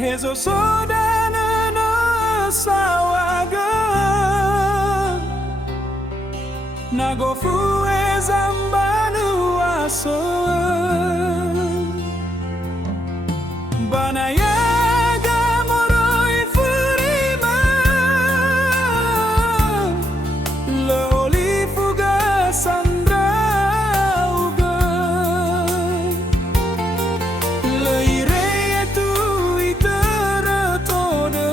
Hezo sodana no sawaga Nagofu ezambanu aso Banayaga moroi furima Le olifuga sandra uga Le ire tu iteratona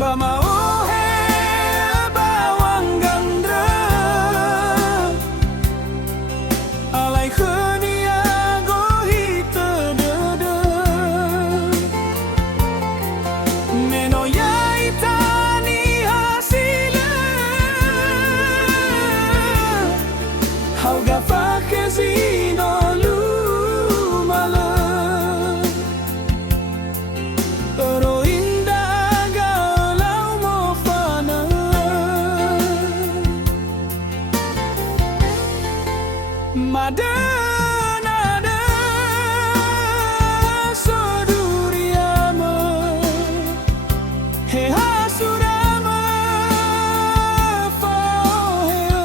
Bama ohe bawang gandra Alai khania gohi tedada Neno yaitani hasila Hauga fakezino lumala Oro indah galau mofana Madanada soduriama He hasurama faohea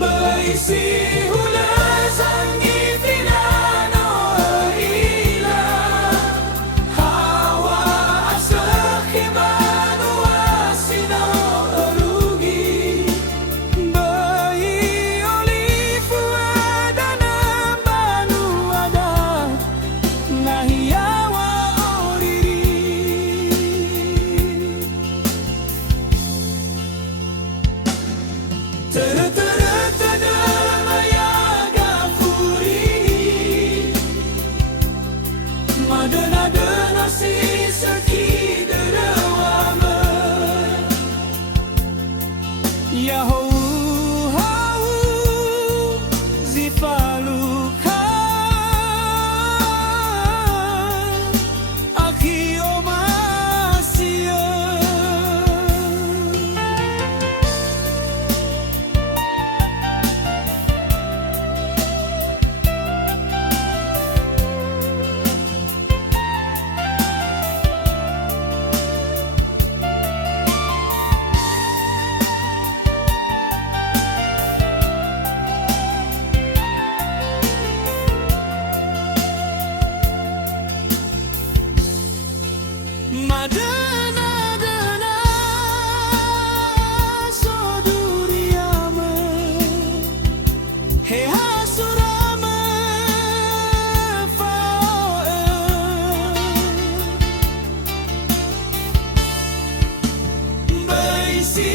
Baisi hula zangi filano ila Hawa asakhimanu asina arugi Bai olifu adana banu ada Nahiyawa oriri Tere-tere-tere mayaga furi Madana-dana si saki derawama Yahoo-hau zifaluka Akiomasia Madana-dana soduriama He hasurama faoe Baisi